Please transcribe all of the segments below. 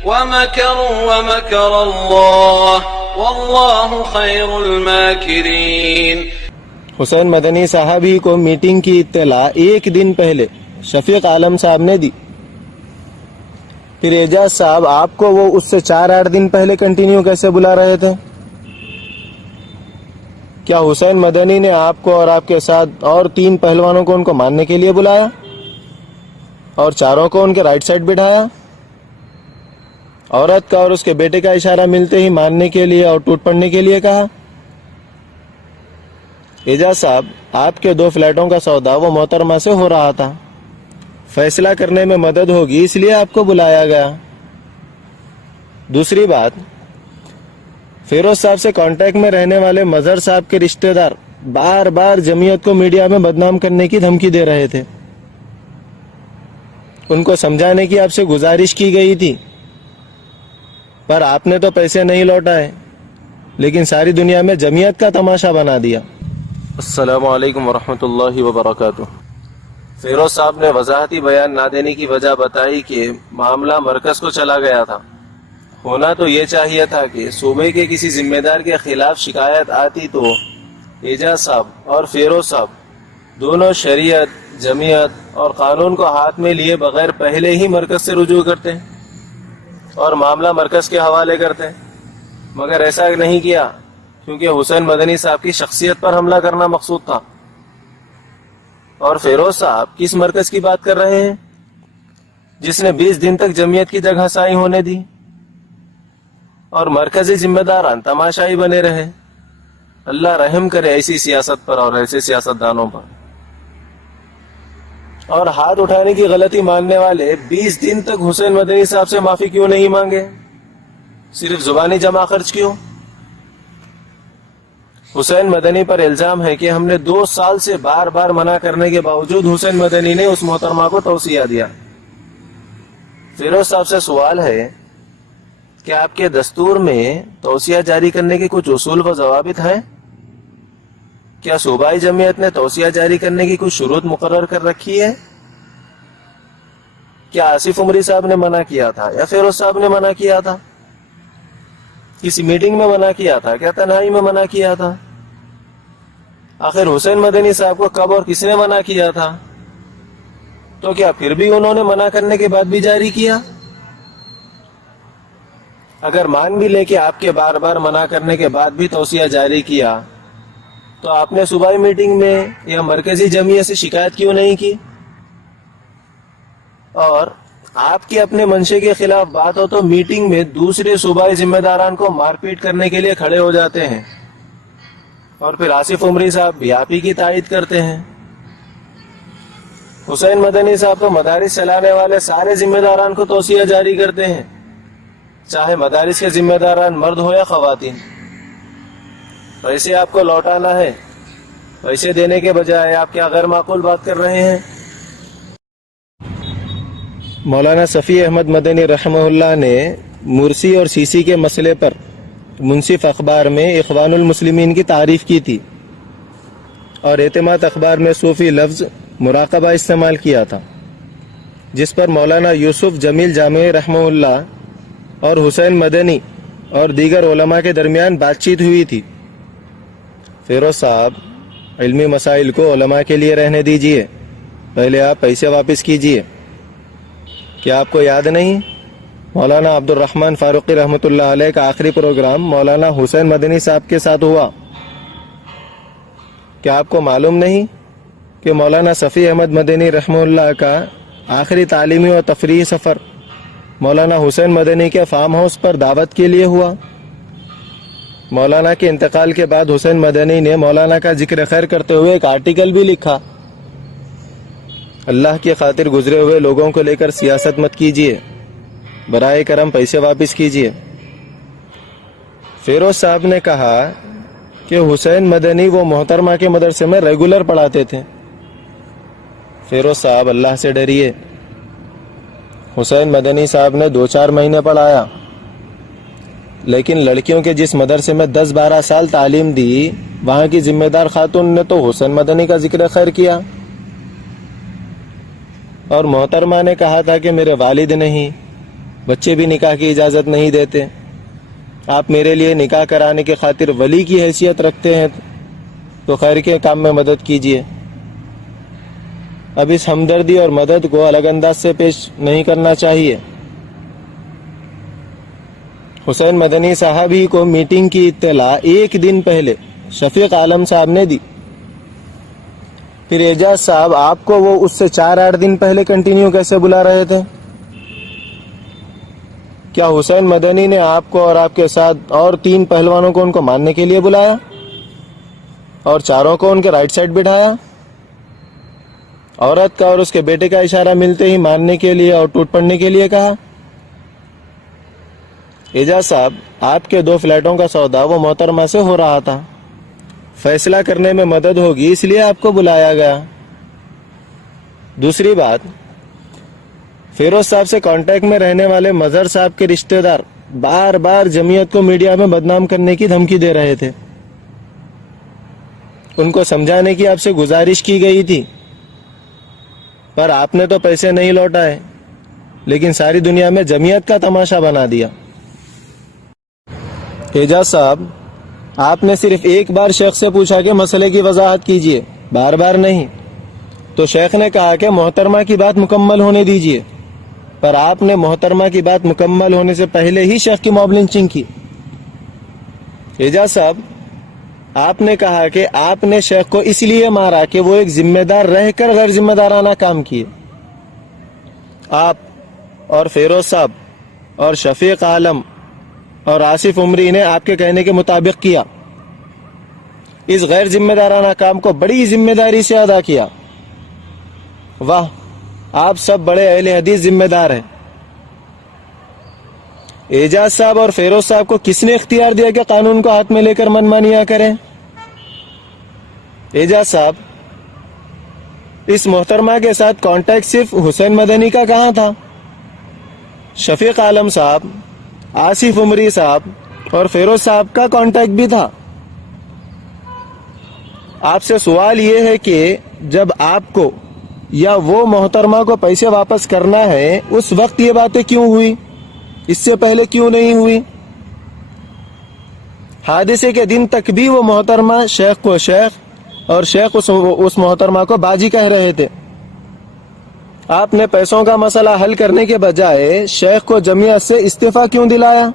ومكروا ومكر الله والله خير الماكرين۔ حسین مدنی صاحب ہی کو میٹنگ کی اطلاع ایک دن پہلے شفیق عالم صاحب نے دی، پھر اعجاز صاحب آپ کو وہ اس سے 4-8 دن پہلے کنٹینیو کیسے بلا رہے تھے؟ کیا حسین مدنی نے آپ کو اور آپ کے ساتھ اور 3 پہلوانوں کو ان کو ماننے کے لیے بلایا اور 4 کو ان کے رائٹ سائڈ بٹھایا؟ عورت کا اور اس کے بیٹے کا اشارہ ملتے ہی ماننے کے لیے اور ٹوٹ پڑنے کے لیے کہا؟ اعجاز صاحب، آپ کے 2 فلیٹوں کا سودا وہ محترمہ سے ہو رہا تھا، فیصلہ کرنے میں مدد ہوگی اس لیے آپ کو بلایا گیا۔ دوسری بات، فیروز صاحب سے کانٹیکٹ میں رہنے والے مظہر صاحب کے رشتہ دار بار بار جمعیت کو میڈیا میں بدنام کرنے کی دھمکی دے رہے تھے، ان کو سمجھانے کی آپ سے گزارش کی گئی تھی، پر آپ نے تو پیسے نہیں لوٹائے لیکن ساری دنیا میں جمعیت کا تماشا بنا دیا۔ السلام علیکم ورحمۃ اللہ وبرکاتہ۔ فیروز صاحب نے وضاحتی بیان نہ دینے کی وجہ بتائی کہ معاملہ مرکز کو چلا گیا تھا، ہونا تو یہ چاہیے تھا کہ صوبے کے کسی ذمہ دار کے خلاف شکایت آتی تو اعجاز صاحب اور فیروز صاحب دونوں شریعت، جمعیت اور قانون کو ہاتھ میں لیے بغیر پہلے ہی مرکز سے رجوع کرتے اور معاملہ مرکز کے حوالے کرتے، مگر ایسا نہیں کیا کیونکہ حسین مدنی صاحب کی شخصیت پر حملہ کرنا مقصود تھا۔ اور فیروز صاحب کس مرکز کی بات کر رہے ہیں جس نے 20 دن تک جمعیت کی جگہ سائی ہونے دی اور مرکزی ذمہ داران تماشائی بنے رہے؟ اللہ رحم کرے ایسی سیاست پر اور ایسے سیاستدانوں پر۔ اور ہاتھ اٹھانے کی غلطی ماننے والے 20 دن تک حسین مدنی صاحب سے معافی کیوں نہیں مانگے؟ صرف زبانی جمع خرچ کیوں؟ حسین مدنی پر الزام ہے کہ ہم نے 2 سال سے بار بار منع کرنے کے باوجود حسین مدنی نے اس محترمہ کو توصیہ دیا۔ فیروز صاحب سے سوال ہے کہ آپ کے دستور میں توصیہ جاری کرنے کے کچھ اصول و ضوابط ہیں؟ کیا صوبائی جمعیت نے توصیہ جاری کرنے کی کچھ شروط مقرر کر رکھی ہے؟ کیا آصف عمری صاحب نے منع کیا تھا یا فیروز صاحب نے منع کیا تھا؟ کسی میٹنگ میں منع کیا تھا کیا تنہائی میں منع کیا تھا؟ آخر حسین مدنی صاحب کو کب اور کس نے منع کیا تھا؟ تو کیا پھر بھی انہوں نے منع کرنے کے بعد بھی جاری کیا؟ اگر مان بھی لے کہ آپ کے بار بار منع کرنے کے بعد بھی توصیہ جاری کیا تو آپ نے صوبائی میٹنگ میں یا مرکزی جمعیت سے شکایت کیوں نہیں کی؟ اور آپ کے اپنے منشے کے خلاف بات ہو تو میٹنگ میں دوسرے صوبائی ذمہ داران کو مار پیٹ کرنے کے لیے کھڑے ہو جاتے ہیں اور پھر آصف عمری صاحب بھی آپ ہی کی تائید کرتے ہیں۔ حسین مدنی صاحب تو مدارس چلانے والے سارے ذمہ داران کو توصیہ جاری کرتے ہیں، چاہے مدارس کے ذمہ داران مرد ہو یا خواتین۔ پیسے آپ کو لوٹانا ہے، پیسے دینے کے بجائے آپ کیا غیر معقول بات کر رہے ہیں؟ مولانا صفی احمد مدنی رحمہ اللہ نے مرسی اور سی سی کے مسئلے پر منصف اخبار میں اخوان المسلمین کی تعریف کی تھی اور اعتماد اخبار میں صوفی لفظ مراقبہ استعمال کیا تھا، جس پر مولانا یوسف جمیل جامعی رحمہ اللہ اور حسین مدنی اور دیگر علماء کے درمیان بات چیت ہوئی تھی۔ فیروز صاحب، علمی مسائل کو علماء کے لیے رہنے دیجئے، پہلے آپ پیسے واپس کیجئے۔ کیا آپ کو یاد نہیں مولانا عبد الرحمن فاروقی رحمۃ اللہ علیہ کا آخری پروگرام مولانا حسین مدنی صاحب کے ساتھ ہوا؟ کیا آپ کو معلوم نہیں کہ مولانا صفی احمد مدنی رحمہ اللہ کا آخری تعلیمی و تفریحی سفر مولانا حسین مدنی کے فارم ہاؤس پر دعوت کے لیے ہوا؟ مولانا کے انتقال کے بعد حسین مدنی نے مولانا کا ذکر خیر کرتے ہوئے ایک آرٹیکل بھی لکھا، اللہ کی خاطر گزرے ہوئے لوگوں کو لے کر سیاست مت کیجیے، برائے کرم پیسے واپس کیجیے۔ فیروز صاحب نے کہا کہ حسین مدنی وہ محترمہ کے مدرسے میں ریگولر پڑھاتے تھے۔ فیروز صاحب، اللہ سے ڈریے۔ حسین مدنی صاحب نے 2-4 مہینے پڑھایا، لیکن لڑکیوں کے جس مدرسے میں 10-12 سال تعلیم دی، وہاں کی ذمہ دار خاتون نے تو حسین مدنی کا ذکر خیر کیا، اور محترمہ نے کہا تھا کہ میرے والد نہیں، بچے بھی نکاح کی اجازت نہیں دیتے. آپ میرے لیے نکاح کرانے کی خاطر ولی کی حیثیت رکھتے ہیں تو خیر کے کام میں مدد کیجیے. اب اس ہمدردی اور مدد کو الگ انداز سے پیش نہیں کرنا چاہیے. حسین مدنی صاحب ہی کو میٹنگ کی اطلاع ایک دن پہلے شفیق عالم صاحب نے دی. پھر اعجاز صاحب آپ کو وہ اس سے 4-8 دن پہلے کنٹینیو کیسے بلا رہے تھے؟ کیا حسین مدنی نے آپ کو اور آپ کے ساتھ اور 3 پہلوانوں کو ان کو ماننے کے لیے بلایا اور چاروں کو ان کے رائٹ سائڈ بٹھایا؟ عورت کا اور اس کے بیٹے کا اشارہ ملتے ہی ماننے کے لیے اور ٹوٹ پڑنے کے لیے کہا؟ اعجاز صاحب آپ کے 2 فلیٹوں کا سودا وہ محترمہ سے ہو رہا تھا. فیصلہ کرنے میں مدد ہوگی اس لیے آپ کو بلایا گیا. دوسری بات، فیروز صاحب سے کانٹیکٹ میں رہنے والے مظہر صاحب کے رشتہ دار بار بار جمعیت کو میڈیا میں بدنام کرنے کی دھمکی دے رہے تھے. ان کو سمجھانے کی آپ سے گزارش کی گئی تھی پر آپ نے تو پیسے نہیں لوٹائے لیکن ساری دنیا میں جمعیت کا تماشا بنا دیا. اعجاز صاحب آپ نے صرف ایک بار شیخ سے پوچھا کہ مسئلے کی وضاحت کیجیے، بار بار نہیں. تو شیخ نے کہا کہ محترمہ کی بات مکمل ہونے دیجیے، پر آپ نے محترمہ کی بات مکمل ہونے سے پہلے ہی شیخ کی موب لنچنگ کی. اعجاز صاحب آپ نے کہا کہ آپ نے شیخ کو اس لیے مارا کہ وہ ایک ذمہ دار رہ کر غیر ذمہ دارانہ کام کیے. آپ اور فیروز صاحب اور شفیق عالم اور آصف عمری نے آپ کے کہنے کے مطابق کیا. اس غیر ذمہ دارانہ کام کو بڑی ذمہ داری سے ادا کیا. واہ، آپ سب بڑے اہل حدیث ذمہ دار ہیں. اعجاز صاحب اور فیروز صاحب کو کس نے اختیار دیا کہ قانون کو ہاتھ میں لے کر منمانیاں کریں؟ اعجاز صاحب اس محترمہ کے ساتھ کانٹیکٹ صرف حسین مدنی کا کہاں تھا؟ شفیق عالم صاحب، آصف عمری صاحب اور فیروز صاحب کا کانٹیکٹ بھی تھا. آپ سے سوال یہ ہے کہ جب آپ کو یا وہ محترمہ کو پیسے واپس کرنا ہے اس وقت یہ باتیں کیوں ہوئی؟ اس سے پہلے کیوں نہیں ہوئی؟ حادثے کے دن تک بھی وہ محترمہ شیخ کو شیخ اور شیخ اس محترمہ کو باجی کہہ رہے تھے. آپ نے پیسوں کا مسئلہ حل کرنے کے بجائے شیخ کو جمعیت سے استعفیٰ کیوں دلایا؟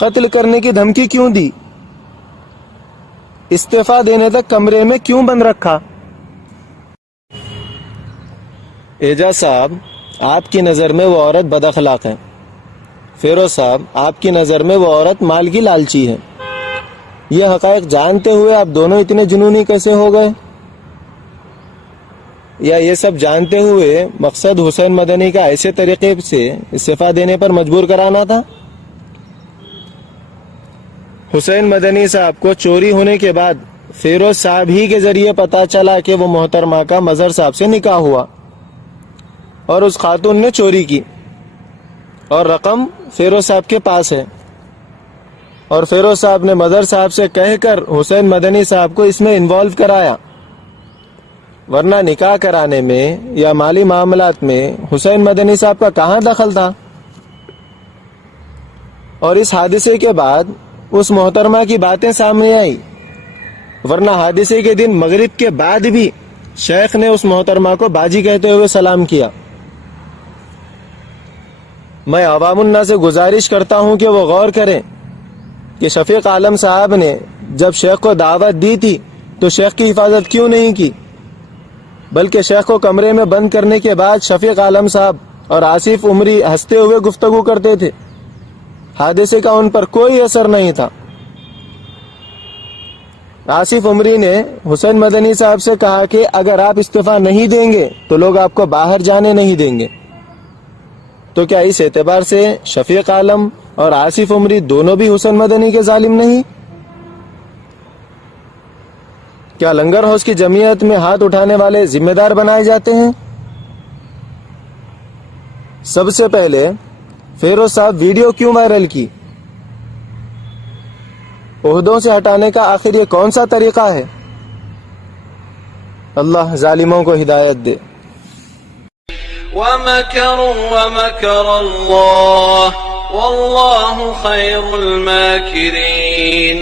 قتل کرنے کی دھمکی کیوں دی؟ استعفیٰ دینے تک کمرے میں کیوں بند رکھا؟ اعجاز صاحب آپ کی نظر میں وہ عورت بد اخلاق ہے. فیروز صاحب آپ کی نظر میں وہ عورت مال کی لالچی ہے. یہ حقائق جانتے ہوئے آپ دونوں اتنے جنونی کیسے ہو گئے؟ یا یہ سب جانتے ہوئے مقصد حسین مدنی کا ایسے طریقے سے استعفیٰ دینے پر مجبور کرانا تھا؟ حسین مدنی صاحب کو چوری ہونے کے بعد فیروز صاحب ہی کے ذریعے پتا چلا کہ وہ محترمہ کا مظہر صاحب سے نکاح ہوا اور اس خاتون نے چوری کی اور رقم فیروز صاحب کے پاس ہے، اور فیروز صاحب نے مظہر صاحب سے کہہ کر حسین مدنی صاحب کو اس میں انوالو کرایا. ورنہ نکاح کرانے میں یا مالی معاملات میں حسین مدنی صاحب کا کہاں دخل تھا؟ اور اس حادثے کے بعد اس محترمہ کی باتیں سامنے آئی، ورنہ حادثے کے دن مغرب کے بعد بھی شیخ نے اس محترمہ کو باجی کہتے ہوئے سلام کیا. میں عوام الناس سے گزارش کرتا ہوں کہ وہ غور کریں کہ شفیق عالم صاحب نے جب شیخ کو دعوت دی تھی تو شیخ کی حفاظت کیوں نہیں کی، بلکہ شیخ کو کمرے میں بند کرنے کے بعد شفیق عالم صاحب اور آصف عمری ہنستے ہوئے گفتگو کرتے تھے. حادثے کا ان پر کوئی اثر نہیں تھا. آصف عمری نے حسین مدنی صاحب سے کہا کہ اگر آپ استعفیٰ نہیں دیں گے تو لوگ آپ کو باہر جانے نہیں دیں گے. تو کیا اس اعتبار سے شفیق عالم اور آصف عمری دونوں بھی حسین مدنی کے ظالم نہیں؟ کیا لنگر ہاؤس کی جمعیت میں ہاتھ اٹھانے والے ذمہ دار بنائے جاتے ہیں؟ سب سے پہلے فیروز صاحب ویڈیو کیوں وائرل کی؟ عہدوں سے ہٹانے کا آخر یہ کون سا طریقہ ہے؟ اللہ ظالموں کو ہدایت دے. ومكروا ومكر الله والله خير الماكرين